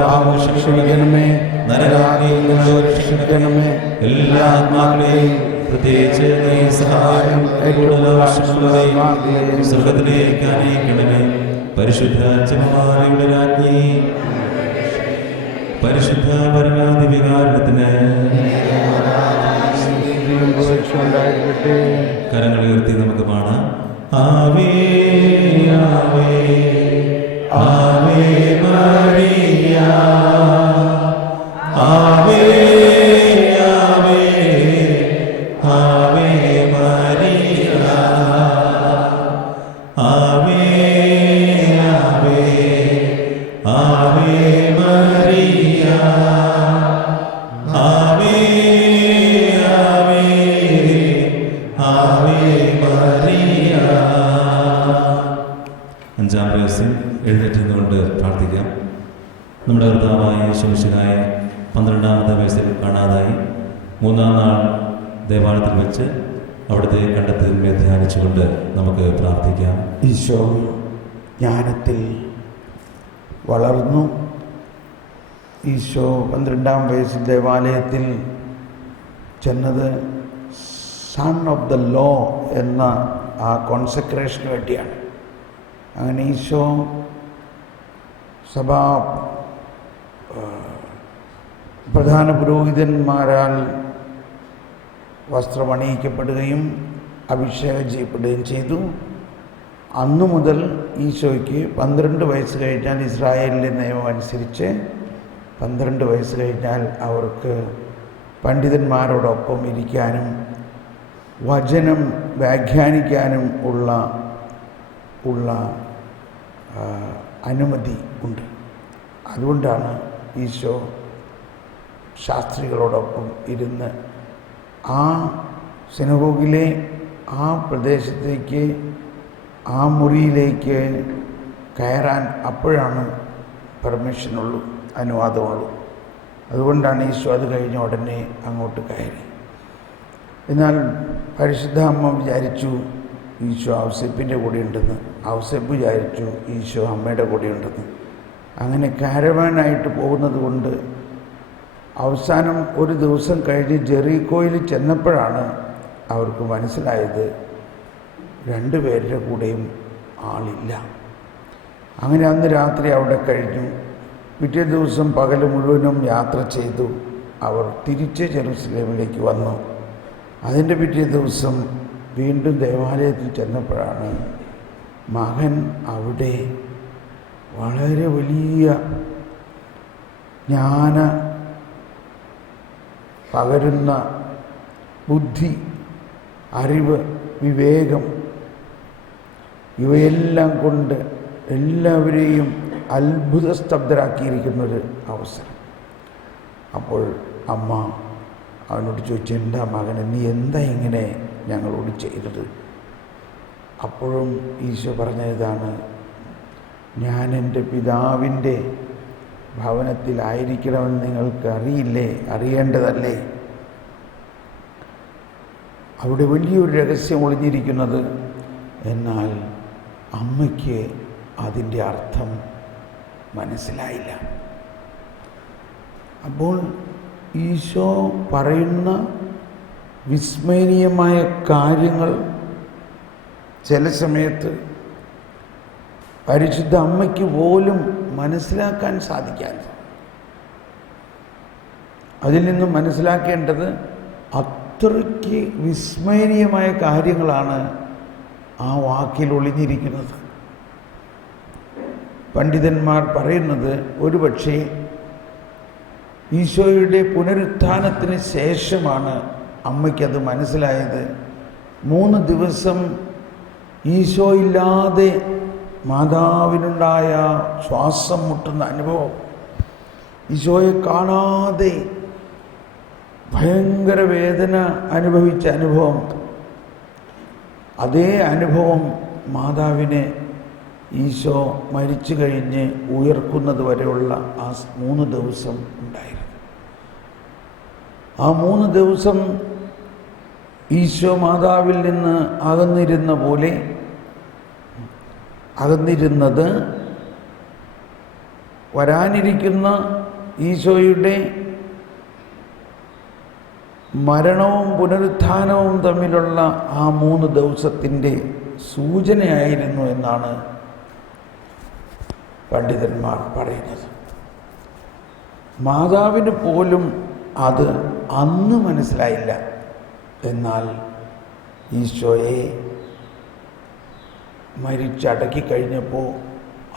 രക്ഷിക്കണമേ. നരകാഗ്നിയിൽ രക്ഷിക്കണമേ. എല്ലാ ആത്മാക്കളെയും പ്രത്യേകിച്ച് നീ സഹായം സ്വർഗത്തിലേക്ക് അനയിക്കണമേ. പരിശുദ്ധ ജപമാലയുടെ രാജ്ഞി, പരിശുദ്ധ പരമാധികാരണത്തിന് കരങ്ങൾ ഉയർത്തി നമുക്ക് പാടാം. ആവേ ആവേ ആവേ മരിയ, ആവേ ആവേ ആവേ മരിയ, ആവേ ആവേ ആവേ മരിയ, ആവേ ആവേ ആവേ മരിയ. അഞ്ചാം ദിവസം എഴുന്നേറ്റുകൊണ്ട് പ്രാർത്ഥിക്കാം. നമ്മുടെ കർത്താവായ യേശു മിശിഹായെ 12ാമത്തെ വയസ്സിൽ കാണാതായി 3-ാം നാൾ ദേവാലയത്തിൽ വെച്ച് അവിടുത്തെ കണ്ടെത്തലിനെ ധ്യാനിച്ചുകൊണ്ട് നമുക്ക് പ്രാർത്ഥിക്കാം. ഈശോ ജ്ഞാനത്തിൽ വളർന്നു. ഈശോ 12ാം വയസ്സിൽ ദേവാലയത്തിൽ ചെന്നത് സൺ ഓഫ് ദ ലോ എന്ന ആ കോൺസെക്രേഷന് വേണ്ടിയാണ്. അങ്ങനെ ഈശോ സഭാ പ്രധാന പുരോഹിതന്മാരാൽ വസ്ത്രമണിയിക്കപ്പെടുകയും അഭിഷേകം ചെയ്യപ്പെടുകയും ചെയ്തു. അന്നു മുതൽ ഈശോയ്ക്ക് 12 വയസ്സ് കഴിഞ്ഞാൽ, ഇസ്രായേലിൻ്റെ നിയമം അനുസരിച്ച് 12 വയസ്സ് കഴിഞ്ഞാൽ അവർക്ക് പണ്ഡിതന്മാരോടൊപ്പം ഇരിക്കാനും വചനം വ്യാഖ്യാനിക്കാനും ഉള്ള അനുമതി ഉണ്ട്. അതുകൊണ്ടാണ് ഈശോ ശാസ്ത്രികളോടൊപ്പം ഇരുന്ന് ആ സിനഗോഗിലെ ആ പ്രദേശത്തേക്ക്, ആ മുറിയിലേക്ക് കയറാൻ അപ്പോഴാണ് പെർമിഷനുള്ളൂ, അനുവാദമുള്ളൂ. അതുകൊണ്ടാണ് ഈശോ അത് കഴിഞ്ഞ ഉടനെ അങ്ങോട്ട് കയറി. എന്നാൽ പരിശുദ്ധ അമ്മ വിചാരിച്ചു ഈശോ ഔസേപ്പിൻ്റെ കൂടെ ഉണ്ടെന്ന്. ഔസേപ്പ് വിചാരിച്ചു ഈശോ അമ്മയുടെ കൂടെ ഉണ്ടെന്ന്. അങ്ങനെ കാരവാനായിട്ട് പോകുന്നത് കൊണ്ട് അവസാനം ഒരു ദിവസം കഴിഞ്ഞ് ജെറീക്കോയിൽ ചെന്നപ്പോഴാണ് അവർക്ക് മനസ്സിലായത് 2 പേരുടെ കൂടെയും ആളില്ല. അങ്ങനെ അന്ന് രാത്രി അവിടെ കഴിഞ്ഞു. പിറ്റേ ദിവസം പകൽ മുഴുവനും യാത്ര ചെയ്തു അവർ തിരിച്ച് ജെറുസലേമിലേക്ക് വന്നു. അതിൻ്റെ പിറ്റേ ദിവസം വീണ്ടും ദേവാലയത്തിൽ ചെന്നപ്പോഴാണ് മകൻ അവിടെ വളരെ വലിയ ജ്ഞാന പകരുന്ന ബുദ്ധി, അറിവ്, വിവേകം ഇവയെല്ലാം കൊണ്ട് എല്ലാവരെയും അത്ഭുതസ്തബ്ധരാക്കിയിരിക്കുന്നൊരു അവസരം. അപ്പോൾ അമ്മ അവനോട് ചോദിച്ചു, എന്താ മകനെ, നീ എന്താ ഇങ്ങനെ ഞങ്ങളോട് ചെയ്തത്? അപ്പോഴും ഈശോ പറഞ്ഞതാണ്, ഞാൻ എൻ്റെ പിതാവിൻ്റെ ഭവനത്തിലായിരിക്കണമെന്ന് നിങ്ങൾക്ക് അറിയേണ്ടതല്ലേ? അവിടെ വലിയൊരു രഹസ്യം ഒളിഞ്ഞിരിക്കുന്നത്. എന്നാൽ അമ്മയ്ക്ക് അതിൻ്റെ അർത്ഥം മനസ്സിലായില്ല. അപ്പോൾ ഈശോ പറയുന്ന വിസ്മരണീയമായ കാര്യങ്ങൾ ചില സമയത്ത് പരിശുദ്ധ അമ്മയ്ക്ക് പോലും മനസ്സിലാക്കാൻ സാധിക്കാതെ, അതിൽ നിന്നും മനസ്സിലാക്കേണ്ടത് അത്രയ്ക്ക് വിസ്മരണീയമായ കാര്യങ്ങളാണ് ആ വാക്കിൽ ഒളിഞ്ഞിരിക്കുന്നത്. പണ്ഡിതന്മാർ പറയുന്നത് ഒരുപക്ഷെ ഈശോയുടെ പുനരുത്ഥാനത്തിന് ശേഷമാണ് അമ്മയ്ക്കത് മനസ്സിലായത്. 3 ദിവസം ഈശോ ഇല്ലാതെ മാതാവിനുണ്ടായ ശ്വാസം മുട്ടുന്ന അനുഭവം, ഈശോയെ കാണാതെ ഭയങ്കര വേദന അനുഭവിച്ച അനുഭവം, അതേ അനുഭവം മാതാവിനെ ഈശോ മരിച്ചു കഴിഞ്ഞ് ഉയർക്കുന്നത് വരെയുള്ള ആ 3 ദിവസം ഉണ്ടായിരുന്നു. ആ 3 ദിവസം ഈശോ മാതാവിൽ നിന്ന് അകന്നിരുന്നത് വരാനിരിക്കുന്ന ഈശോയുടെ മരണവും പുനരുത്ഥാനവും തമ്മിലുള്ള ആ 3 ദിവസത്തിൻ്റെ സൂചനയായിരുന്നു എന്നാണ് പണ്ഡിതന്മാർ പറയുന്നത്. മാതാവിന് പോലും അത് അന്ന് മനസ്സിലായില്ല. എന്നാൽ ഈശോയെ മരിച്ചടക്കി കഴിഞ്ഞപ്പോൾ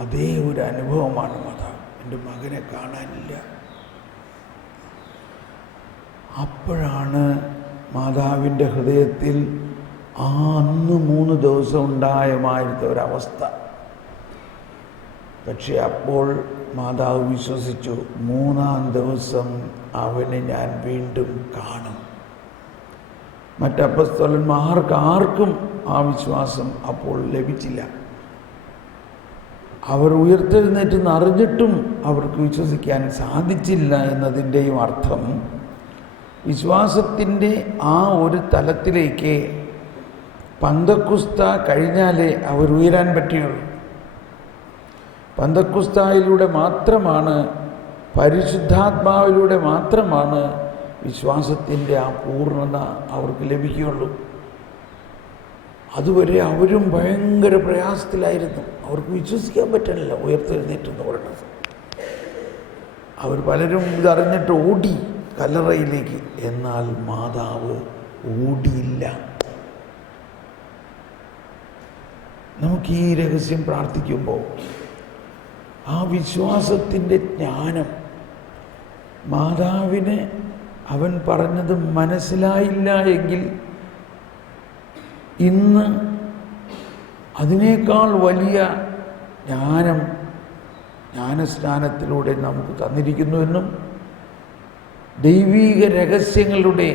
അതേ ഒരു അനുഭവമാണ് മാതാവ്. എൻ്റെ മകനെ കാണാനില്ല. അപ്പോഴാണ് മാതാവിൻ്റെ ഹൃദയത്തിൽ ആ അന്ന് 3 ദിവസം ഉണ്ടായമായിരുന്ന ഒരവസ്ഥ. പക്ഷെ അപ്പോൾ മാതാവ് വിശ്വസിച്ചു, 3-ാം ദിവസം അവനെ ഞാൻ വീണ്ടും കാണും. മറ്റപ്പസ്തോലന്മാർക്കാർക്കും ആ വിശ്വാസം അപ്പോൾ ലഭിച്ചില്ല. അവർ ഉയർത്തെഴുന്നേറ്റെന്ന് അറിഞ്ഞിട്ടും അവർക്ക് വിശ്വസിക്കാൻ സാധിച്ചില്ല എന്നതിൻ്റെയും അർത്ഥം വിശ്വാസത്തിൻ്റെ ആ ഒരു തലത്തിലേക്ക് പന്തക്കുസ്ത കഴിഞ്ഞാലേ അവർ ഉയരാൻ പറ്റുകയുള്ളൂ. പന്തക്കുസ്തായിലൂടെ മാത്രമാണ്, പരിശുദ്ധാത്മാവിലൂടെ മാത്രമാണ് വിശ്വാസത്തിൻ്റെ ആ പൂർണ്ണത അവർക്ക് ലഭിക്കുകയുള്ളൂ. അതുവരെ അവരും ഭയങ്കര പ്രയാസത്തിലായിരുന്നു. അവർക്ക് വിശ്വസിക്കാൻ പറ്റണില്ല ഉയർത്തെഴുന്നേറ്റെന്ന് പറയുന്നത്. അവർ പലരും ഇതറിഞ്ഞിട്ട് ഓടി കല്ലറയിലേക്ക്. എന്നാൽ മാതാവ് ഓടിയില്ല. നമുക്ക് ഈ രഹസ്യം പ്രാർത്ഥിക്കുമ്പോൾ ആ വിശ്വാസത്തിൻ്റെ ജ്ഞാനം മാതാവിന് അവൻ പറഞ്ഞത് മനസ്സിലായില്ല എങ്കിൽ ഇന്ന് അതിനേക്കാൾ വലിയ ജ്ഞാനസ്നാനത്തിലൂടെ നമുക്ക് തന്നിരിക്കുന്നുവെന്നും ദൈവിക രഹസ്യങ്ങളുടെ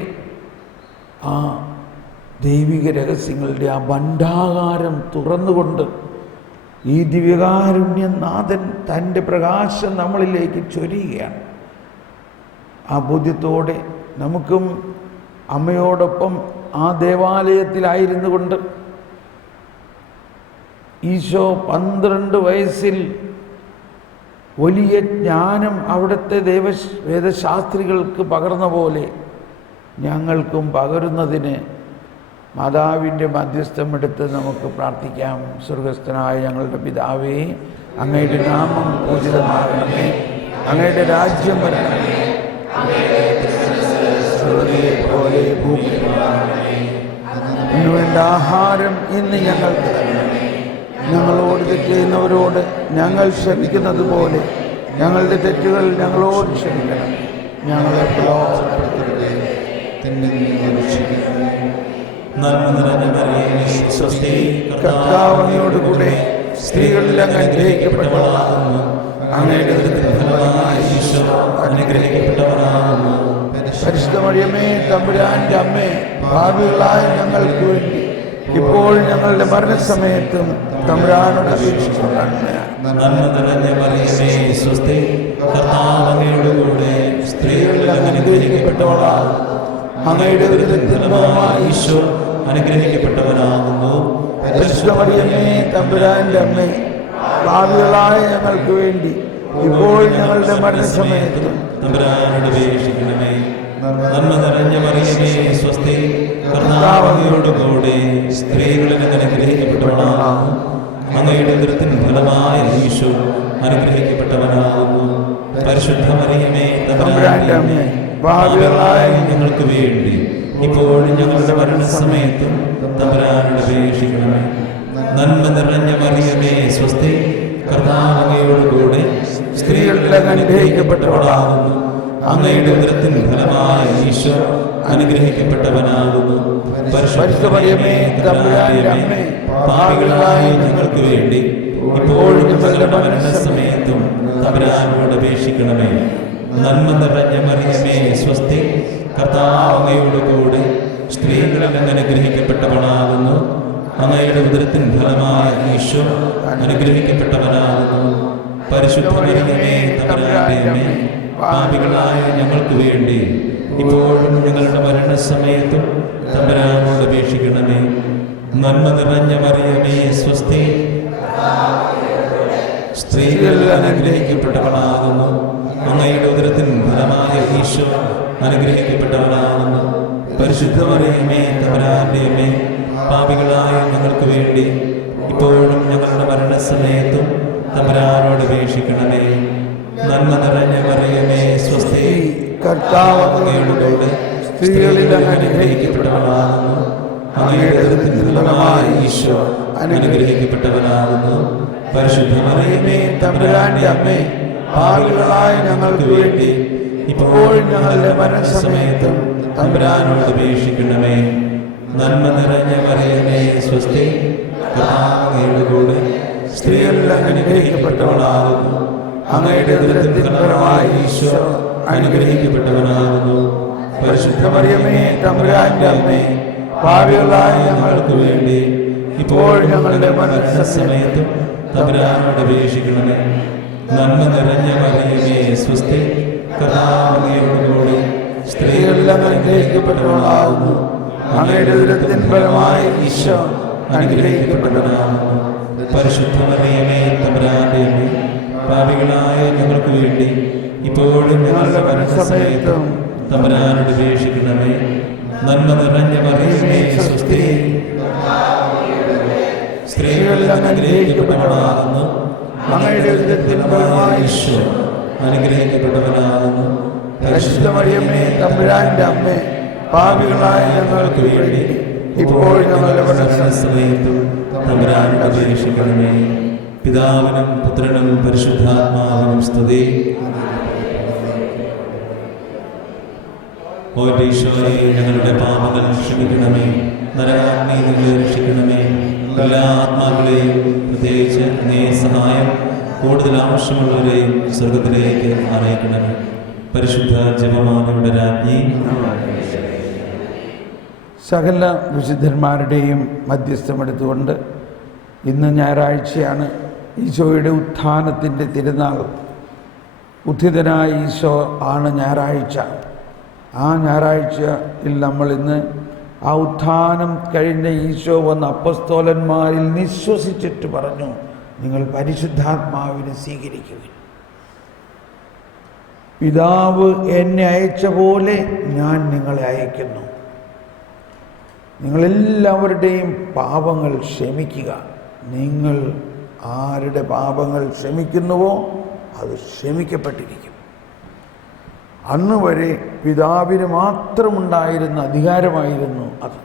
ആ ഭണ്ഡാകാരം തുറന്നുകൊണ്ട് ഈ ദിവ്യകാരുണ്യനാഥൻ തൻ്റെ പ്രകാശം നമ്മളിലേക്ക് ചൊരിയുകയാണ്. ആ ബോധ്യത്തോടെ നമുക്കും അമ്മയോടൊപ്പം ആ ദേവാലയത്തിലായിരുന്നു കൊണ്ട് ഈശോ 12 വയസ്സിൽ വലിയ ജ്ഞാനം അവിടുത്തെ വേദശാസ്ത്രികൾക്ക് പകർന്ന പോലെ ഞങ്ങൾക്കും പകരുന്നതിന് മാതാവിൻ്റെ മധ്യസ്ഥമെടുത്ത് നമുക്ക് പ്രാർത്ഥിക്കാം. സ്വർഗസ്ഥനായ ഞങ്ങളുടെ പിതാവേ, അങ്ങയുടെ നാമം പൂജിതമാകണമേ, അങ്ങയുടെ രാജ്യം വരണമേ, സ്വർഗ്ഗത്തിലെ പോലെ ഭൂമിയിലുമാകണമേ. ഇന്ന് വേണ്ട ആഹാരം ഇന്ന് ഞങ്ങൾക്ക് തരണമേ. ഞങ്ങളോട് തെറ്റ് ചെയ്യുന്നവരോട് ഞങ്ങൾ ക്ഷമിക്കുന്നത് പോലെ ഞങ്ങളുടെ തെറ്റുകൾ ഞങ്ങളോട് ക്ഷമിക്കണം. ഞങ്ങളെ പ്രലോഭനപ്പെടുത്തരുതേ, തിന്മയിൽ നിന്ന് രക്ഷിക്കണമേ. കർത്താവ് അങ്ങയോടുകൂടെ സ്ത്രീകളിൽ അങ്ങ് അനുഗ്രഹിക്കപ്പെട്ടവളാകുന്നു. അങ്ങയുടെ ഫലമായി ഈശോ അനുഗ്രഹിക്കപ്പെട്ടവനാകുന്നു. പരിശുദ്ധ മറിയമേ, തമ്പുരാന്റെ അമ്മേ, പാപികളായ ഞങ്ങൾക്ക് വേണ്ടി ഇപ്പോൾ ഞങ്ങളുടെ മരണസമയത്തും തമ്പുരാനോട് അപേക്ഷിച്ചുകൊള്ളണമേ. നന്മ നിറഞ്ഞ മറിയമേ, സ്വസ്തി, കർത്താവ് അങ്ങയോടുകൂടെ സ്ത്രീകളിൽ അങ്ങ് അനുഗ്രഹിക്കപ്പെട്ടവളാകുന്നു. അങ്ങയുടെ ഫലമായി ഈശോ അനുഗ്രഹിക്കപ്പെട്ടവനാകുന്നു. പരിശുദ്ധ മറിയമേ, തമ്പുരാന്റെ അമ്മേ, പാപികളായ ഞങ്ങൾക്ക് വേണ്ടി ഇപ്പോൾ ഞങ്ങളുടെ മരണസമയത്തും തമ്പുരാനോട് അപേക്ഷിക്കണമേ. നന്മ നിറഞ്ഞ മറിയമേ, സ്വസ്തി, കർത്താവ് അങ്ങയോടുകൂടെ സ്ത്രീകളിൽ അങ്ങ് അനുഗ്രഹിക്കപ്പെട്ടവളാകുന്നു. അങ്ങയുടെ ഉദരത്തിൻ ഫലമായ ഈശോ അനുഗ്രഹിക്കപ്പെട്ടവനാകുന്നു. പരിശുദ്ധ മറിയമേ, തമ്പുരാന്റെ അമ്മേ, പാപികളായ ഞങ്ങൾക്ക് വേണ്ടി ഇപ്പോഴും ഞങ്ങളുടെ മരണസമയത്തും തമ്പുരാനോട് അപേക്ഷിക്കണമേ. നന്മ നിറഞ്ഞ മറിയമേ, സ്വസ്തി, കർത്താവ് അങ്ങയോടുകൂടെ സ്ത്രീകളിൽ അങ്ങ് അനുഗ്രഹിക്കപ്പെട്ടവളാകുന്നു. അങ്ങയുടെ ഉദരത്തിൻ ഫലമായ ഈശോ അനുഗ്രഹിക്കപ്പെട്ടവനാകുന്നു. പരിശുദ്ധ മറിയമേ, തമ്പുരാന്റെ അമ്മേ, പാപികളായ ഞങ്ങൾക്ക് വേണ്ടി ഇപ്പോഴും ഞങ്ങളുടെ മരണസമയത്തും തമ്പുരാനോട് അപേക്ഷിക്കണമേ. നന്മ നിറഞ്ഞ മറിയമേ, സ്വസ്തി, കർത്താവ് അങ്ങയോടുകൂടെ സ്ത്രീകളിൽ അങ്ങ് അനുഗ്രഹിക്കപ്പെട്ടവളാകുന്നു. അങ്ങയുടെ ഉദരത്തിൻ ഫലമായ ഈശോ അനുഗ്രഹിക്കപ്പെട്ടവനാകുന്നു. പരിശുദ്ധ മറിയമേ, തമ്പുരാന്റെ അമ്മേ, പാപികളായ ഞങ്ങൾക്ക് വേണ്ടി ഇപ്പോഴും ഞങ്ങളുടെ മരണസമയത്തും തമ്പുരാനോട് അപേക്ഷിക്കണമേ. നന്മ നിറഞ്ഞ മറിയമേ, സ്വസ്തി, സ്ത്രീകളിൽ അനുഗ്രഹിക്കപ്പെട്ടവളാകുന്നു. അങ്ങയുടെ ഉദരത്തിൻ ഫലമായ ഈശോ അനുഗ്രഹിക്കപ്പെട്ടവളാകുന്നു. പരിശുദ്ധ മറിയമേ, തമ്പുരാന്റെ അമ്മേ, പാപികളായ ഞങ്ങൾക്ക് വേണ്ടി ഇപ്പോഴും ഞങ്ങളുടെ മരണസമയത്തും തമ്പുരാനോട് അപേക്ഷിക്കണമേ. നന്മ നിറഞ്ഞ മറിയമേ, സ്വസ്തി, കർത്താവ് അങ്ങയുടെ കൂടെ സ്ത്രീകളിൽ അനുഗ്രഹിക്കപ്പെട്ടവളാകുന്നു. അങ്ങയുടെ ഉദരത്തിൻ ഫലമായ ഈശോ അനുഗ്രഹിക്കപ്പെട്ടവനാകുന്നു. പരിശുദ്ധ മറിയമേ, തമ്പുരാന്റെ അമ്മേ, പാപികളായ ഞങ്ങൾക്ക് വേണ്ടി ഇപ്പോഴും ഞങ്ങളുടെ മരണസമയത്തും തമ്പുരാനോട് അപേക്ഷിക്കണമേ. നന്മ നിറഞ്ഞ മറിയമേ, സ്വസ്തി, അങ്ങയുടെ കൂടെ സ്ത്രീകളിൽ അനുഗ്രഹിക്കപ്പെട്ടവളാകുന്നു. അങ്ങയുടെ ഉദരത്തിൻ ഫലമായ ഈശോ അനുഗ്രഹിക്കപ്പെട്ടവനാകുന്നു. പരിശുദ്ധ മറിയമേ, തമ്പുരാന്റെ അമ്മേ, പാപികളായ ഞങ്ങൾക്ക് വേണ്ടി ഇപ്പോൾ ഞങ്ങളുടെ മരണസമയത്തും തമ്പുരാനോട് അപേക്ഷിക്കണമേ. നന്മ നിറഞ്ഞ മറിയമേ, സ്വസ്തി, അങ്ങയുടെ കൂടെ സ്ത്രീകളിൽ അനുഗ്രഹിക്കപ്പെട്ടവളാകുന്നു. അങ്ങയുടെ ഉദരത്തിൻ ഫലമായ ഈശോ അനുഗ്രഹിക്കപ്പെട്ടവനാകുന്നു. പരിശുദ്ധ മറിയമേ, തമ്പുരാന്റെ അമ്മേ, പാപികളായ ഞങ്ങൾക്ക് വേണ്ടി ഇപ്പോഴും ഞങ്ങളുടെ മരണസമയത്തും തമ്പുരാനോട് അപേക്ഷിക്കണമേ. നന്മ നിറഞ്ഞ മറിയമേ, സ്വസ്തി, സ്ത്രീകളിൽ അനുഗ്രഹിക്കപ്പെട്ടവളാകുന്നു. അങ്ങയുടെ ഉദരത്തിൻ ഫലമായ ഈശോ അനുഗ്രഹിക്കപ്പെട്ടവനാകുന്നു. പരിശുദ്ധ മറിയമേ, തമ്പുരാന്റെ അമ്മേ, പാപികളായ ഞങ്ങൾക്ക് വേണ്ടി ഇപ്പോൾ ഞങ്ങളുടെ മരണസമയത്തും തമ്പുരാനോട് അപേക്ഷിക്കണമേ. പിതാവിനും പുത്രനും പരിശുദ്ധാത്മാവിനും സ്തുതി. ഓ ഈശോയെ, ഞങ്ങളുടെ പാപങ്ങൾ ക്ഷമിക്കണമേ. നരകാഗ്നിയിൽ രക്ഷിക്കണമേ. എല്ലാ ആത്മാക്കളെയും, പ്രത്യേകിച്ച് നീ സഹായം കൂടുതൽ ആവശ്യമുള്ളവരെയും സ്വർഗത്തിലേക്ക് അറിയിക്കണമേ. പരിശുദ്ധ ജപമാലയുടെ രാജ്ഞി, സകല വിശുദ്ധന്മാരുടെയും മധ്യസ്ഥമെടുത്തുകൊണ്ട് ഇന്ന് ഞായറാഴ്ചയാണ്. ഈശോയുടെ ഉത്ഥാനത്തിൻ്റെ തിരുനാൾ. ഉത്ഥിതനായ ഈശോ ആണ് ഞായറാഴ്ച. ആ ഞായറാഴ്ചയിൽ നമ്മൾ ഇന്ന് ആ ഉത്ഥാനം കഴിഞ്ഞ ഈശോ വന്ന അപ്പസ്തോലന്മാരിൽ നിശ്വസിച്ചിട്ട് പറഞ്ഞു, നിങ്ങൾ പരിശുദ്ധാത്മാവിനെ സ്വീകരിക്കുക. പിതാവ് എന്നെ അയച്ച പോലെ ഞാൻ നിങ്ങളെ അയക്കുന്നു. നിങ്ങളെല്ലാവരുടെയും പാപങ്ങൾ ക്ഷമിക്കുക. നിങ്ങൾ ആരുടെ പാപങ്ങൾ ക്ഷമിക്കുന്നുവോ അത് ക്ഷമിക്കപ്പെട്ടിരിക്കും. അന്ന് വരെ പിതാവിന് മാത്രമുണ്ടായിരുന്ന അധികാരമായിരുന്നു അത്.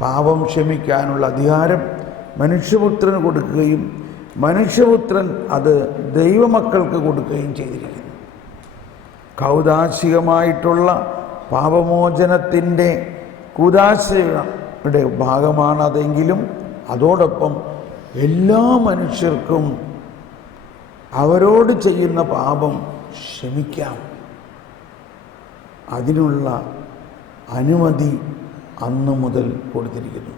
പാപം ക്ഷമിക്കാനുള്ള അധികാരം മനുഷ്യപുത്രന് കൊടുക്കുകയും മനുഷ്യപുത്രൻ അത് ദൈവമക്കൾക്ക് കൊടുക്കുകയും ചെയ്തിരിക്കുന്നു. കൗദാശികമായിട്ടുള്ള പാപമോചനത്തിൻ്റെ കൂദാശയുടെ ഭാഗമാണതെങ്കിലും അതോടൊപ്പം എല്ലാ മനുഷ്യർക്കും അവരോട് ചെയ്യുന്ന പാപം ക്ഷമിക്കാം. അതിനുള്ള അനുമതി അന്ന് മുതൽ കൊടുത്തിരിക്കുന്നു.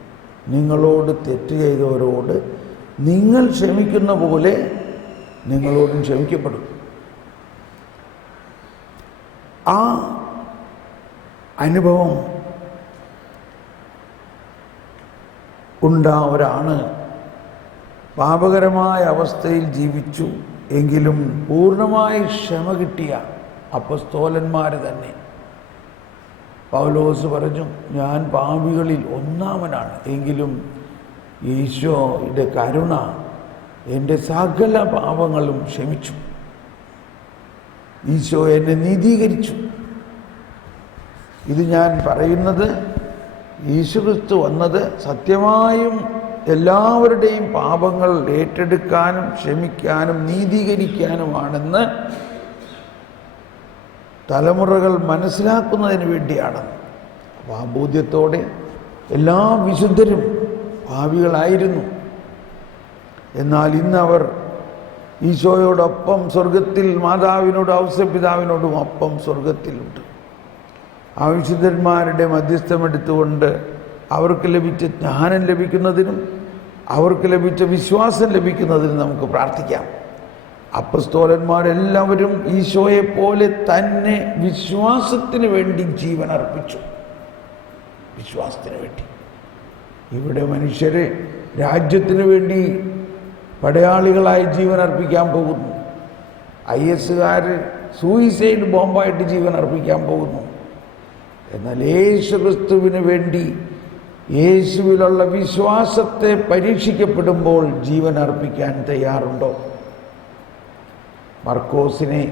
നിങ്ങളോട് തെറ്റ് ചെയ്തവരോട് നിങ്ങൾ ക്ഷമിക്കുന്ന പോലെ നിങ്ങളോടും ക്ഷമിക്കപ്പെടും. ആ അനുഭവം ഉണ്ടാവരാണ് പാപകരമായ അവസ്ഥയിൽ ജീവിച്ചു എങ്കിലും പൂർണ്ണമായി ക്ഷമ കിട്ടിയ അപ്പസ്തോലന്മാർ തന്നെ. പൗലോസ് പറഞ്ഞു, ഞാൻ പാപികളിൽ ഒന്നാമനാണ്, എങ്കിലും ഈശോയുടെ കരുണ എൻ്റെ സകല പാപങ്ങളും ക്ഷമിച്ചു. ഈശോ എന്നെ നീതീകരിച്ചു. ഇത് ഞാൻ പറയുന്നത് യേശുക്രിസ്തു വന്നത് സത്യമായും എല്ലാവരുടെയും പാപങ്ങൾ ഏറ്റെടുക്കാനും ക്ഷമിക്കാനും നീതീകരിക്കാനുമാണെന്ന് തലമുറകൾ മനസ്സിലാക്കുന്നതിന് വേണ്ടിയാണ്. അപ്പോൾ ആ ബോധ്യത്തോടെ എല്ലാ വിശുദ്ധരും പാപികളായിരുന്നു. എന്നാൽ ഇന്നവർ ഈശോയോടൊപ്പം സ്വർഗത്തിൽ, മാതാവിനോടും ഔസപിതാവിനോടും ഒപ്പം സ്വർഗത്തിലുണ്ട്. ആ വിശുദ്ധന്മാരുടെ മധ്യസ്ഥമെടുത്തുകൊണ്ട് അവർക്ക് ലഭിച്ച ജ്ഞാനം ലഭിക്കുന്നതിനും അവർക്ക് ലഭിച്ച വിശ്വാസം ലഭിക്കുന്നതിനും നമുക്ക് പ്രാർത്ഥിക്കാം. അപ്പസ്തോലന്മാരെല്ലാവരും ഈശോയെപ്പോലെ തന്നെ വിശ്വാസത്തിന് വേണ്ടി ജീവൻ അർപ്പിച്ചു. വിശ്വാസത്തിന് വേണ്ടി. ഇവിടെ മനുഷ്യരെ രാജ്യത്തിന് വേണ്ടി പടയാളികളായി ജീവൻ അർപ്പിക്കാൻ പോകുന്നു. IS-കാർ സൂയിസൈഡ് ബോംബായിട്ട് ജീവൻ അർപ്പിക്കാൻ പോകുന്നു. എന്നാൽ യേശു ക്രിസ്തുവിന് വേണ്ടി യേശുവിലുള്ള വിശ്വാസത്തെ പരീക്ഷിക്കപ്പെടുമ്പോൾ ജീവൻ അർപ്പിക്കാൻ തയ്യാറുണ്ടോ? മർക്കോസിനെ,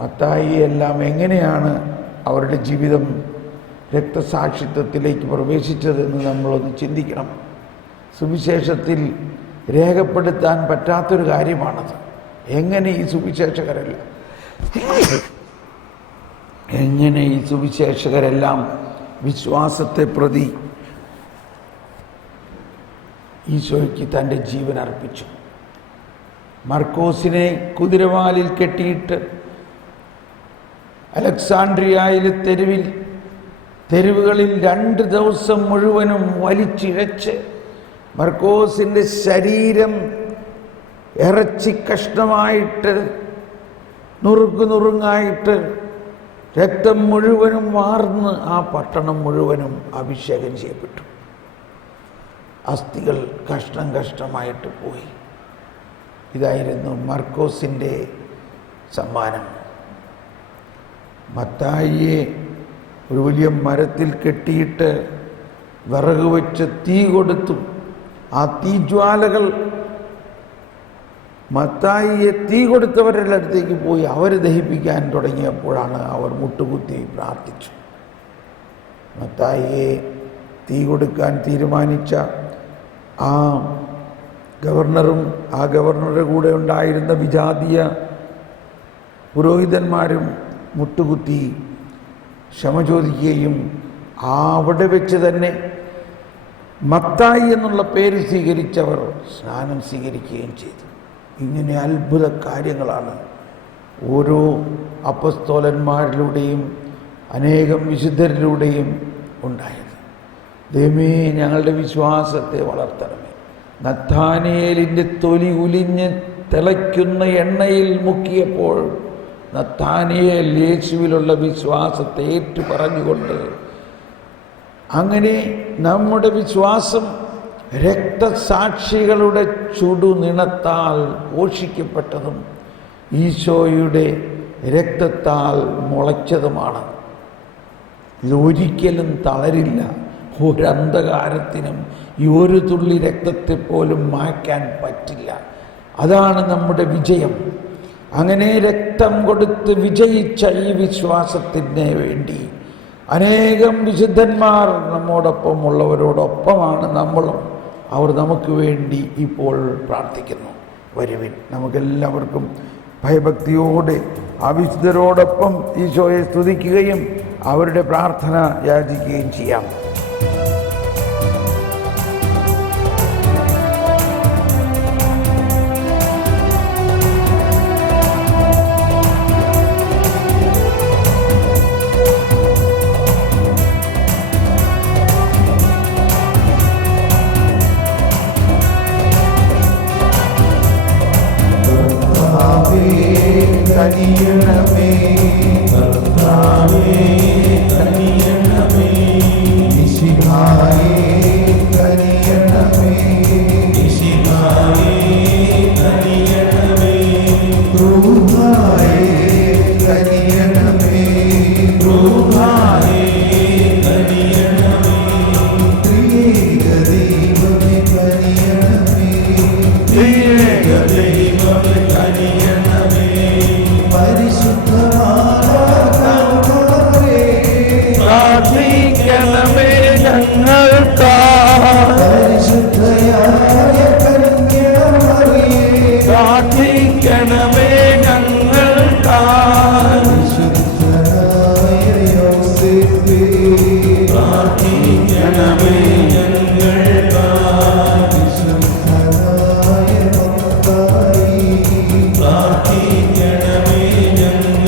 മത്തായിയെ എല്ലാം എങ്ങനെയാണ് അവരുടെ ജീവിതം രക്തസാക്ഷിത്വത്തിലേക്ക് പ്രവേശിച്ചതെന്ന് നമ്മളൊന്ന് ചിന്തിക്കണം. സുവിശേഷത്തിൽ രേഖപ്പെടുത്താൻ പറ്റാത്തൊരു കാര്യമാണത്. എങ്ങനെ ഈ സുവിശേഷകരെല്ലാം വിശ്വാസത്തെ പ്രതി ഈശോയ്ക്ക് തൻ്റെ ജീവൻ അർപ്പിച്ചു. മർക്കോസിനെ കുതിരവാലിൽ കെട്ടിയിട്ട് അലക്സാണ്ട്രിയയിലെ തെരുവുകളിൽ 2 ദിവസം മുഴുവനും വലിച്ചിഴച്ച് മർക്കോസിൻ്റെ ശരീരം ഇറച്ചി കഷ്ണമായിട്ട് നുറുങ്ങായിട്ട് രക്തം മുഴുവനും വാർന്ന് ആ പട്ടണം മുഴുവനും അഭിഷേകം ചെയ്യപ്പെട്ടു. അസ്ഥികൾ കഷ്ണമായിട്ട് പോയി. ഇതായിരുന്നു മർക്കോസിൻ്റെ സമ്മാനം. മത്തായിയെ ഒരു വലിയ മരത്തിൽ കെട്ടിയിട്ട് വിറക് വെച്ച് തീ കൊടുത്തു. ആ തീജ്വാലകൾ മത്തായിയെ തീ കൊടുത്തവരുടെ അടുത്തേക്ക് പോയി അവർ ദഹിപ്പിക്കാൻ തുടങ്ങിയപ്പോഴാണ് അവർ മുട്ടുകുത്തി പ്രാർത്ഥിച്ചു. മത്തായിയെ തീ കൊടുക്കാൻ തീരുമാനിച്ച ആ ഗവർണറും ആ ഗവർണറുടെ കൂടെ ഉണ്ടായിരുന്ന വിജാതീയ പുരോഹിതന്മാരും മുട്ടുകുത്തി ക്ഷമ ചോദിക്കുകയും അവിടെ വെച്ച് തന്നെ മത്തായി എന്നുള്ള പേര് സ്വീകരിച്ചവർ സ്നാനം സ്വീകരിക്കുകയും ചെയ്തു. ഇങ്ങനെ അത്ഭുത കാര്യങ്ങളാണ് ഓരോ അപ്പസ്തോലന്മാരിലൂടെയും അനേകം വിശുദ്ധരിലൂടെയും ഉണ്ടായത്. ദൈവമേ, ഞങ്ങളുടെ വിശ്വാസത്തെ വളർത്തണമേ. നഥാനിയേലിൻ്റെ തൊലി ഉലിഞ്ഞ് തിളയ്ക്കുന്ന എണ്ണയിൽ മുക്കിയപ്പോൾ നഥാനിയേൽ യേശുവിലുള്ള വിശ്വാസത്തെ ഏറ്റു പറഞ്ഞുകൊണ്ട് അങ്ങനെ നമ്മുടെ വിശ്വാസം രക്തസാക്ഷികളുടെ ചുടുനിണത്താൽ പോഷിക്കപ്പെട്ടതും ഈശോയുടെ രക്തത്താൽ മുളച്ചതുമാണ്. ഇതൊരിക്കലും തളരില്ല. ഒരന്ധകാരത്തിനും ഈ ഒരു തുള്ളി രക്തത്തെ പോലും മായ്ക്കാൻ പറ്റില്ല. അതാണ് നമ്മുടെ വിജയം. അങ്ങനെ രക്തം കൊടുത്ത് വിജയിച്ച ഈ വിശ്വാസത്തിന് വേണ്ടി അനേകം വിശുദ്ധന്മാർ നമ്മോടൊപ്പം ഉള്ളവരോടൊപ്പമാണ് നമ്മളും. അവർ നമുക്ക് വേണ്ടി ഇപ്പോൾ പ്രാർത്ഥിക്കുന്നു. വരുവിൻ, നമുക്കെല്ലാവർക്കും ഭയഭക്തിയോടെ ആ വിശുദ്ധരോടൊപ്പം ഈശോയെ സ്തുതിക്കുകയും അവരുടെ പ്രാർത്ഥന യാചിക്കുകയും ചെയ്യാം. കനിയണമേ കർത്താവേ, കനിയണമേ മിശിഹായേ, കനിയണമേ മിശിഹായേ, കനിയണമേ ക്രൂഹായേ, കനിയണമേ ക്രൂഹായേ, കനിയണമേ ത്രിയേക ദൈവമേ, കനിയണമേ ത്രിയേക ദൈവമേ, കനിയണമേ പ്രാർത്ഥിക്കണമേ ഞങ്ങൾക്കായി, പ്രാർത്ഥിക്കണമേ ഞങ്ങൾക്കായി, പ്രാർത്ഥിക്കണമേ ഞങ്ങൾക്കായി, പ്രാർത്ഥിക്കണമേ ഞങ്ങൾ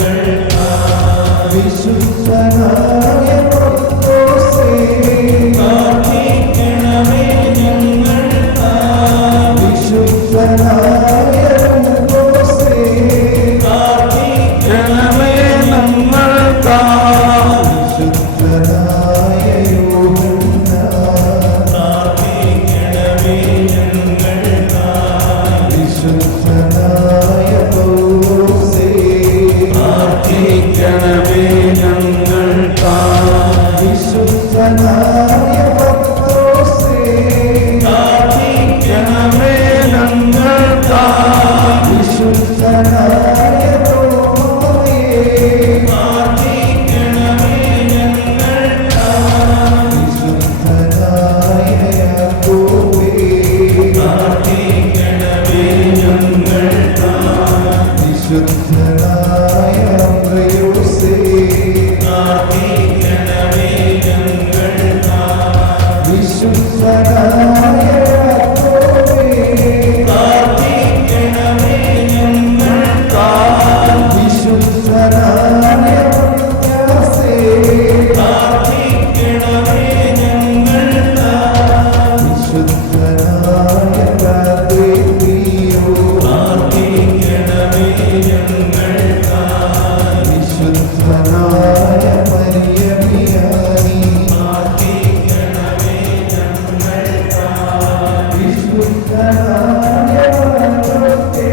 പ്രാർത്ഥിക്കണമേ ഞങ്ങൾക്കായി. വിശുദ്ധനായ പത്രോസേ, പ്രാർത്ഥിക്കണമേ ഞങ്ങൾക്കായി. വിശുദ്ധനായ തോമയേ, പ്രാർത്ഥിക്കണമേ ഞങ്ങൾക്കായി. വിശുദ്ധനായ യാക്കോബേ, പ്രാർത്ഥിക്കണമേ ഞങ്ങൾക്കായി. വിശുദ്ധനായ അന്ത്രയോസേ, പ്രാർത്ഥിക്കണമേ ഞങ്ങൾക്കായി. വിശുദ്ധനായ യാക്കോബേ, പ്രാർത്ഥിക്കണമേ ഞങ്ങൾക്കായി. വിശുദ്ധനായ പ്രത്യാസേ, പ്രാർത്ഥിക്കണമേ ഞങ്ങൾക്കായി. വിശുദ്ധനായ ഗാബ്രിയേലോ, പ്രാർത്ഥിക്കണമേ ഞങ്ങൾക്കായി. വിശുദ്ധനായ മറിയമിയാനി, പ്രാർത്ഥിക്കണമേ ഞങ്ങൾക്കായി. വിശുദ്ധനായ മറിയത്തെ,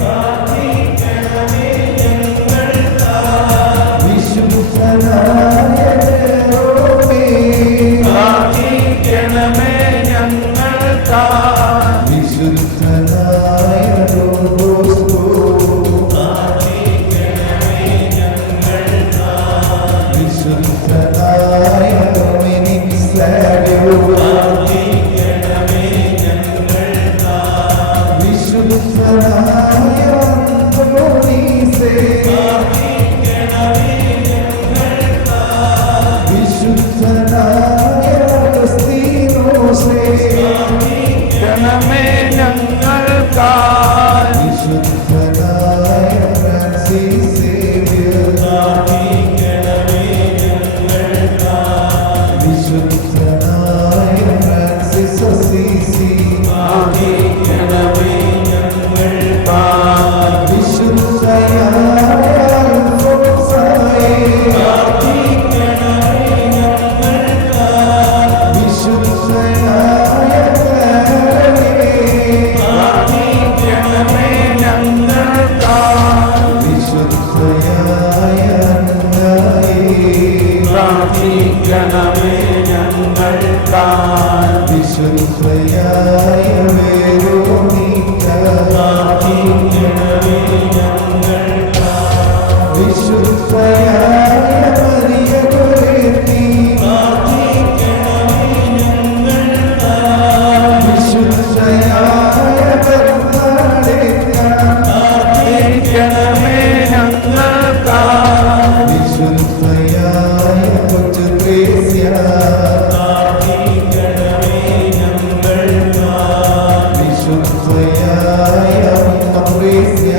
പ്രാർത്ഥിക്കണമേ ഞങ്ങൾക്കായി. വിശുദ്ധനായ ജെറോമേ, പ്രാർത്ഥിക്കണമേ ഞങ്ങൾക്കായി. വിശുദ്ധനായ ഡോബോസ്കോ, പ്രാർത്ഥിക്കണമേ ഞങ്ങൾക്കായി. വിശുദ്ധനായ ഡൊമിനിക് സാവിയോ, പ്രാർത്ഥിക്കണമേ ഞങ്ങൾക്കായി. വിശുദ്ധനായ അന്തോണീസേ, പ്രാർത്ഥിക്കണമേ ഞങ്ങൾക്കായി. വിശുദ്ധനായ അഗസ്തീനോസേ, പ്രാർത്ഥിക്കണമേ ഞങ്ങൾക്കായി. വിശുദ്ധനായ ഫ്രാൻസിസ് സേവ്യർ, പ്രാർത്ഥിക്കണമേ ഞങ്ങൾക്കായി. വിശുദ്ധനായ ഫ്രാൻസിസ് അസീസി, പ്രാർത്ഥിക്കണമേ ഞങ്ങൾക്കായി. വിശുദ്ധയായ അൽഫോൻസായേ, പ്രാർത്ഥിക്കണമേ ഞങ്ങൾക്കായി. വിശുദ്ധയായ ക്ലാരേ, പ്രാർത്ഥിക്കണമേ ഞങ്ങൾക്കായി. വിശുദ്ധയായ അന്നായേ, പ്രാർത്ഥിക്കണമേ ഞങ്ങൾക്കായി. വിശുദ്ധയായ വേരോനിക്ക, പ്രാർത്ഥിക്കണമേ ഞങ്ങൾക്കായി. വിശുദ്ധയായ മറിയ ഗോരേത്തി, പ്രാർത്ഥിക്കണമേ ഞങ്ങൾക്കായി. വിശുദ്ധയായ ബർണാഡേത്ത, പ്രാർത്ഥിക്കണമേ ഞങ്ങൾക്കായി. വിശുദ്ധയായ കൊച്ചു ത്രേസ്യ, പ്രാർത്ഥിക്കണമേ ഞങ്ങൾക്കായി. വിശുദ്ധയായ അമ്മ ത്രേസ്യ,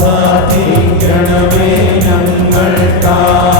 പ്രാർത്ഥിക്കണമേ ഞങ്ങൾക്കായി.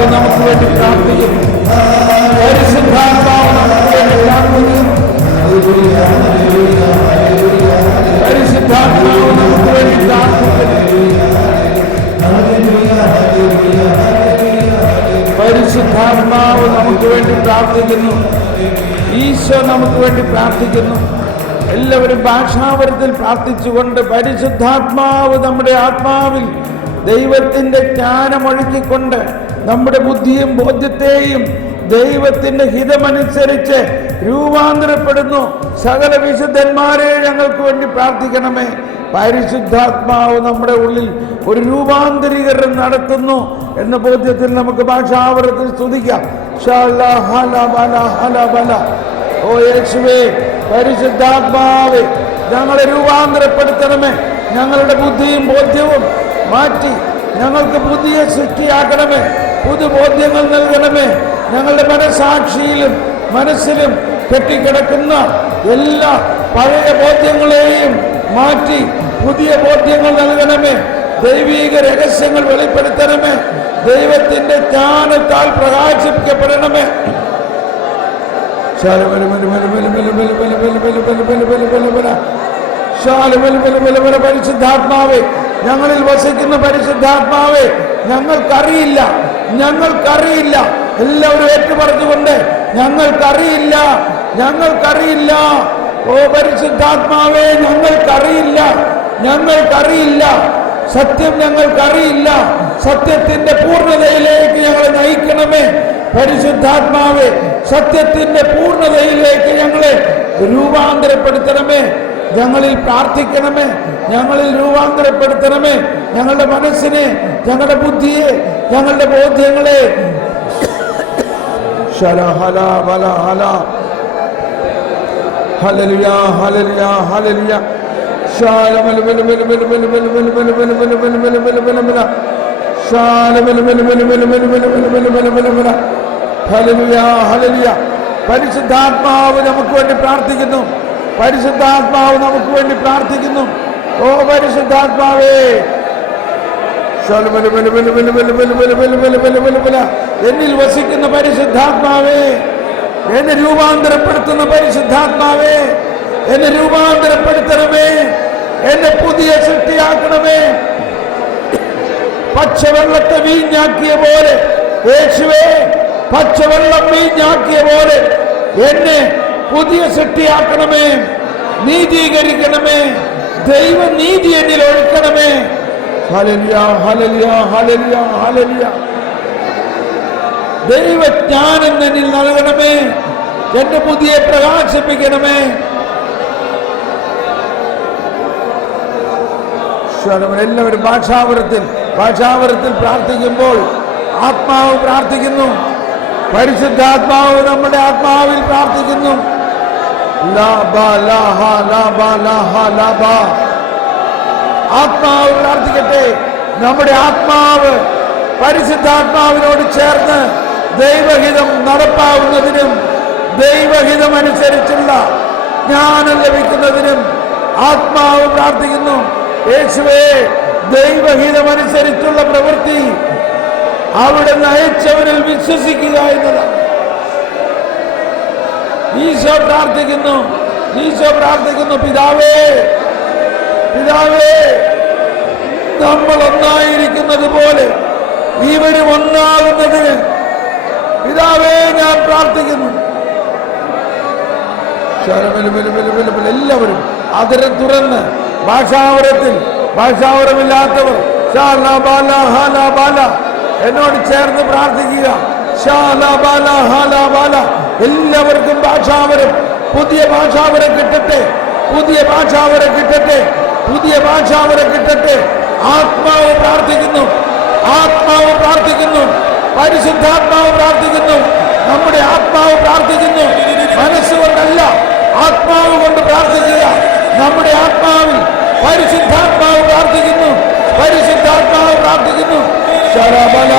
പരിശുദ്ധാത്മാവ് നമുക്ക് വേണ്ടി പ്രാർത്ഥിക്കുന്നു. പരിശുദ്ധാത്മാവ് നമുക്ക് വേണ്ടി പ്രാർത്ഥിക്കുന്നു. പരിശുദ്ധാത്മാവ് നമുക്ക് വേണ്ടി പ്രാർത്ഥിക്കുന്നു. പരിശുദ്ധാത്മാവ് നമുക്ക് വേണ്ടി പ്രാർത്ഥിക്കുന്നു. ഈശോ നമുക്ക് വേണ്ടി പ്രാർത്ഥിക്കുന്നു. എല്ലാവരും ഭാഷാവരത്തിൽ പ്രാർത്ഥിച്ചുകൊണ്ട് പരിശുദ്ധാത്മാവ് നമ്മുടെ ആത്മാവിൽ ദൈവത്തിൻ്റെ ജ്ഞാനമൊഴുക്കിക്കൊണ്ട് നമ്മുടെ ബുദ്ധിയും ബോധ്യത്തെയും ദൈവത്തിൻ്റെ ഹിതമനുസരിച്ച് രൂപാന്തരപ്പെടുന്നു. സകല വിശുദ്ധന്മാരെ ഞങ്ങൾക്ക് വേണ്ടി പ്രാർത്ഥിക്കണമേ. പരിശുദ്ധാത്മാവ് നമ്മുടെ ഉള്ളിൽ ഒരു രൂപാന്തരീകരണം നടത്തുന്നു എന്ന ബോധ്യത്തിൽ നമുക്ക് ഭാഷാവരത്തിൽ സ്തുതിക്കാം. ഓ യേശുവേ, പരിശുദ്ധാത്മാവേ, ഞങ്ങളെ രൂപാന്തരപ്പെടുത്തണമേ. ഞങ്ങളുടെ ബുദ്ധിയും ബോധ്യവും മാറ്റി ഞങ്ങൾക്ക് പുതിയ സൃഷ്ടിയാക്കണമേ. പുതുബോധ്യങ്ങൾ നൽകണമേ. ഞങ്ങളുടെ മനസാക്ഷിയിലും മനസ്സിലും കെട്ടിക്കിടക്കുന്ന എല്ലാ പഴയ ബോധ്യങ്ങളെയും മാറ്റി പുതിയ ബോധ്യങ്ങൾ നൽകണമേ. ദൈവീക രഹസ്യങ്ങൾ വെളിപ്പെടുത്തണമേ. ദൈവത്തിന്റെ ജ്ഞാനത്താൽ പ്രകാശിപ്പിക്കപ്പെടണമേ. പരിശുദ്ധാത്മാവേ, ഞങ്ങളിൽ വസിക്കുന്ന പരിശുദ്ധാത്മാവേ, ഞങ്ങൾക്കറിയില്ല. എല്ലാവരും ഏറ്റുപറഞ്ഞുകൊണ്ട് ഞങ്ങൾക്കറിയില്ല. ഓ പരിശുദ്ധാത്മാവേ, ഞങ്ങൾക്കറിയില്ല. സത്യം ഞങ്ങൾക്കറിയില്ല. സത്യത്തിന്റെ പൂർണ്ണതയിലേക്ക് ഞങ്ങളെ നയിക്കണമേ. പരിശുദ്ധാത്മാവേ, സത്യത്തിന്റെ പൂർണ്ണതയിലേക്ക് ഞങ്ങളെ രൂപാന്തരപ്പെടുത്തണമേ. ഞങ്ങളിൽ പ്രാർത്ഥിക്കണമേ. ഞങ്ങളിൽ രൂപാന്തരപ്പെടുത്തണമേ. ഞങ്ങളുടെ മനസ്സിനെ, ഞങ്ങളുടെ ബുദ്ധിയെ, ഞങ്ങളുടെ ബോധ്യങ്ങളെ പരിശുദ്ധാത്മാവ് നമുക്ക് വേണ്ടി പ്രാർത്ഥിക്കുന്നു. പരിശുദ്ധാത്മാവ് നമുക്ക് വേണ്ടി പ്രാർത്ഥിക്കുന്നു. ഓ പരിശുദ്ധാത്മാവേ, എന്നിൽ വസിക്കുന്ന പരിശുദ്ധാത്മാവേ, എന്നെ രൂപാന്തരപ്പെടുത്തുന്ന പരിശുദ്ധാത്മാവേ, എന്നെ രൂപാന്തരപ്പെടുത്തണമേ. എന്നെ പുതിയ സൃഷ്ടിയാക്കണമേ. പച്ചവെള്ളത്തെ വീഞ്ഞാക്കിയ പോലെ യേശുവേ, പച്ചവെള്ളം വീഞ്ഞാക്കിയ പോലെ എന്നെ പുതിയ സൃഷ്ടിയാക്കണമേ. നീതീകരിക്കണമേ. ദൈവനീതി എന്നിൽ ഒഴുക്കണമേ. ഹല്ലേലൂയ, ഹല്ലേലൂയ, ഹല്ലേലൂയ, ഹല്ലേലൂയ. ദൈവജ്ഞാനം എന്നിൽ നൽകണമേ. എന്റെ ബുദ്ധിയെ പ്രകാശിപ്പിക്കണമേ. എല്ലാവരും ഭാഷാവരത്തിൽ പ്രാർത്ഥിക്കുമ്പോൾ ആത്മാവ് പ്രാർത്ഥിക്കുന്നു. പരിശുദ്ധാത്മാവ് നമ്മുടെ ആത്മാവിൽ പ്രാർത്ഥിക്കുന്നു. ആത്മാവ് പ്രാർത്ഥിക്കട്ടെ. നമ്മുടെ ആത്മാവ് പരിശുദ്ധാത്മാവിനോട് ചേർന്ന് ദൈവഹിതം നടപ്പാവുന്നതിനും ദൈവഹിതം അനുസരിച്ചുള്ള ജ്ഞാനം ലഭിക്കുന്നതിനും ആത്മാവ് പ്രാർത്ഥിക്കുന്നു. യേശുവേ, ദൈവഹിതമനുസരിച്ചുള്ള പ്രവൃത്തി അവിടെ നയിച്ചവരിൽ വിശ്വസിക്കുക എന്നതാണ്. ഈശോ പ്രാർത്ഥിക്കുന്നു. പിതാവേ, നമ്മൾ ഒന്നായിരിക്കുന്നത് പോലെ ഇവരും ഒന്നാകുന്നതിന് പിതാവേ ഞാൻ പ്രാർത്ഥിക്കുന്നു. എല്ലാവരും അതിരം തുറന്ന് ഭാഷാവരമില്ലാത്തവർ എന്നോട് ചേർന്ന് പ്രാർത്ഥിക്കുക. എല്ലാവർക്കും ഭാഷാവരം, പുതിയ ഭാഷാവരം കിട്ടട്ടെ. ആത്മാവ് പ്രാർത്ഥിക്കുന്നു. പരിശുദ്ധാത്മാവ് പ്രാർത്ഥിക്കുന്നു. നമ്മുടെ ആത്മാവ് പ്രാർത്ഥിക്കുന്നു. മനസ്സുകൊണ്ടല്ല, ആത്മാവ് കൊണ്ട് പ്രാർത്ഥിക്കുക. നമ്മുടെ ആത്മാവിൽ പരിശുദ്ധാത്മാവ് പ്രാർത്ഥിക്കുന്നു. ശരബല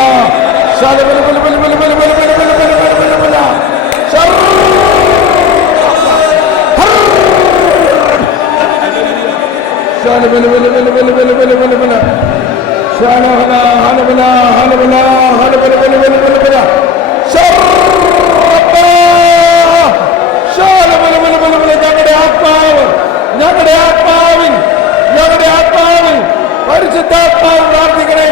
ശലബല ഹലബല ഹലബല ഹലബല ഹലബല ഹലബല ഞങ്ങളുടെ ആത്മാവ് ഞങ്ങളുടെ ആത്മാവിൽ ഞങ്ങളുടെ ആത്മാവിൽ പരിശുദ്ധാത്മാവ് പ്രാർത്ഥിക്കണേ.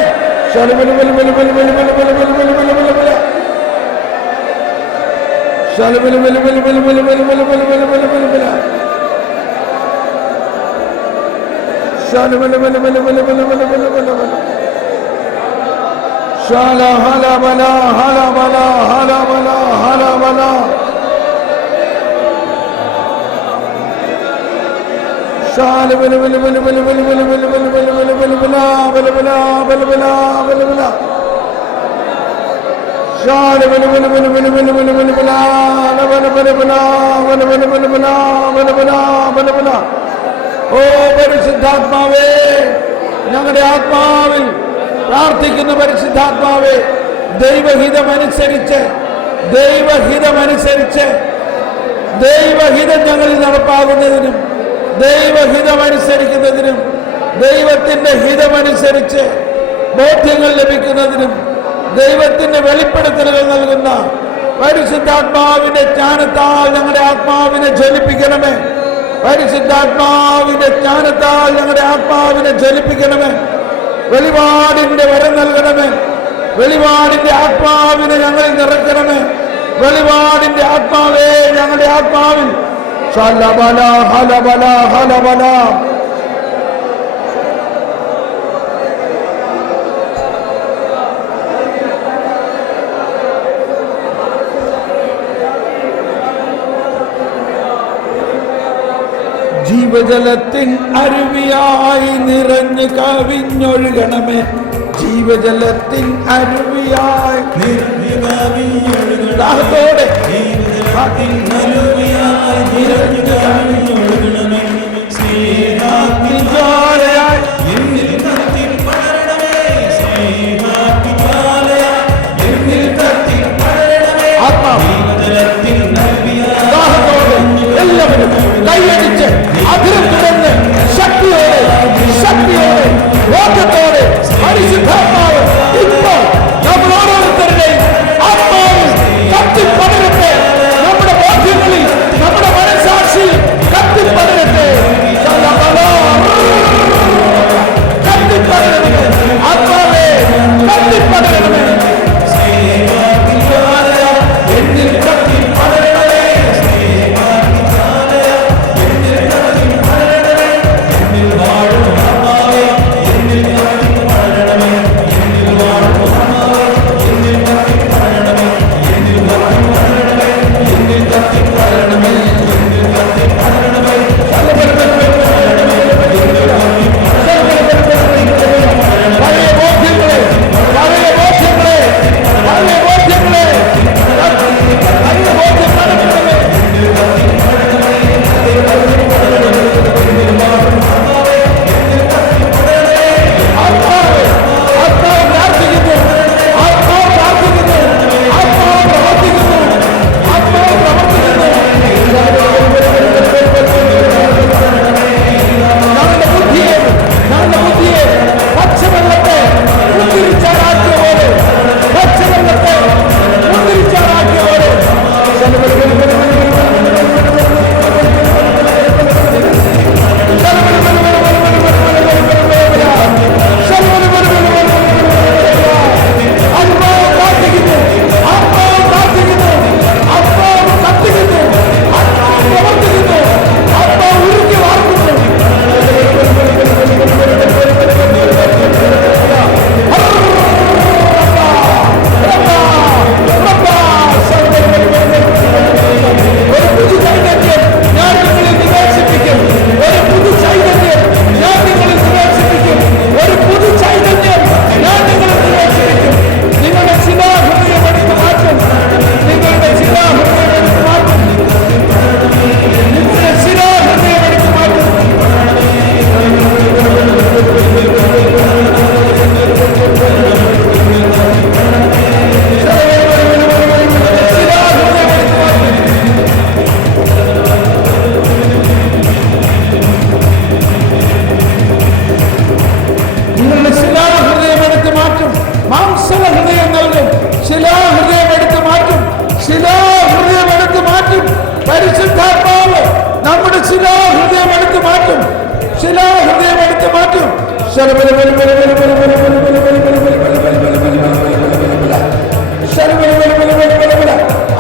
ശലബല ബല ബല ബല ബല ബല ബല ബല ബല ബല ബല ബല ശലബല ബല ബല ബല ബല ബല ബല ബല ബല ബല ബല ബല ശലബല ബല ബല ബല ബല ബല ബല ബല ബല ശല ഹലബല ഹലബല ഹലബല ഹലബല ശലബല ബല ബല ബല ബല ബല ബല ബല ബല ബല ബല ബല ബല ബല ബല ബല ബല ബല ശലബല ബല ബല ബല ബല ബല ബല ബല ബല ബല ബല ബല ബല ബല ബല ബല ബല ബല. ഓ പരിശുദ്ധാത്മാവേ, ഞങ്ങളുടെ ആത്മാവിൽ പ്രാർത്ഥിക്കുന്ന പരിശുദ്ധാത്മാവേ, ദൈവഹിതമനുസരിച്ച് ദൈവഹിതമനുസരിച്ച് ദൈവഹിതം ഞങ്ങളിൽ നടപ്പാകുന്നതിനും ദൈവഹിതമനുസരിക്കുന്നതിനും ദൈവത്തിന്റെ ഹിതമനുസരിച്ച് ബോധ്യങ്ങൾ ലഭിക്കുന്നതിനും ദൈവത്തിന്റെ വെളിപ്പെടുത്തലുകൾ നൽകുന്ന പരിശുദ്ധാത്മാവിന്റെ ജ്ഞാനത്താൽ ഞങ്ങളുടെ ആത്മാവിനെ ജ്വലിപ്പിക്കണമേ. പരിശുദ്ധാത്മാവിന്റെ ജ്ഞാനത്താൽ ഞങ്ങളുടെ ആത്മാവിനെ ജ്വലിപ്പിക്കണമേ. വെളിപാടിന്റെ വരം നൽകണമേ. വെളിപാടിന്റെ ആത്മാവിനെ ഞങ്ങളിൽ നിറയ്ക്കണമേ. വെളിപാടിന്റെ ആത്മാവേ, ഞങ്ങളുടെ ആത്മാവിൽ ശലബല ഹലബല ഹലബല ജീവജലത്തിൻ അരുവിയായി നിറഞ്ഞു കവിഞ്ഞൊഴുകണമേ. ജീവജലത്തിൻ അരുവിയായി ദാഹത്തോടെ എല്ലാവരും കൈയടിച്ച് അധികം തുറന്ന് ശക്തിയോടെ ശക്തിയോടെ ഓട്ടത്തോടെ പരിശുദ്ധാത്മാവ് ഇപ്പോൾ നമ്മൾ ഓരോരുത്തരുടെയും ആത്മാവിൽ കത്തിപ്പടരട്ടെ. നമ്മുടെ ബോധ്യങ്ങളിൽ നമ്മുടെ മനസാക്ഷിയിൽ കത്തിപ്പടരട്ടെ. ശലബല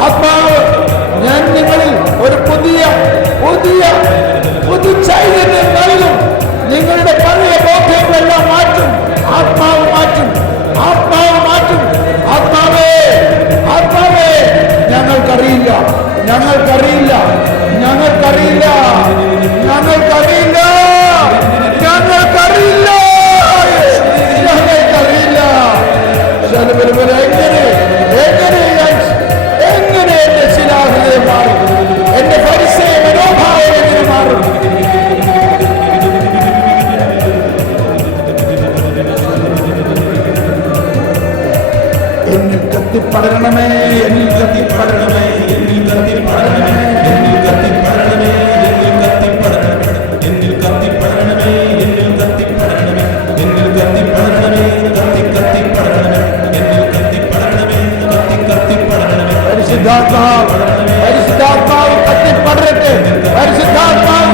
ആത്മാവ് ഞാൻ നിങ്ങളിൽ ഒരു പുതിയ പുതിയ പുതു ചൈതന്യം നൽകും. നിങ്ങളുടെ പഴയ ബോധ്യങ്ങളെല്ലാം മാറ്റും. ആത്മാവ് മാറ്റും. ആത്മാവ് മാറ്റും. ആത്മാവേ ആത്മാവേ ഞങ്ങൾക്കറിയില്ല ഞങ്ങൾക്കറിയില്ല ഞങ്ങൾക്കറിയില്ല ഞങ്ങൾക്കറിയില്ല ഞങ്ങൾക്കറിയില്ല ഞങ്ങൾക്കറിയില്ല. എങ്ങനെ എങ്ങനെ എങ്ങനെ എന്റെ ശിലാഹൃദയം മാറും? എന്റെ പരിസയ മനോഭാവം എങ്ങനെ മാറും? എന്നിൽ കത്തിപ്പടരണമേ എന്നിൽ കത്തിപ്പടരണമേ എന്നിൽ കത്തിപ്പടരണമേ എന്നിൽ കത്തിപ്പടരണമേ എന്നിൽ കത്തിപ്പടരണമേ എന്നിൽ കത്തിപ്പടരണമേ എന്നിൽ കത്തിപ്പടരണമേ എന്നിൽ കത്തിപ്പടരണമേ എന്നിൽ കത്തിപ്പടരണമേ എന്നിൽ കത്തിപ്പടരണമേ. പരിശുദ്ധാത്മാവ് പരിശുദ്ധാത്മാവ് കത്തിപ്പടരട്ടെ. പരിശുദ്ധാത്മാവ്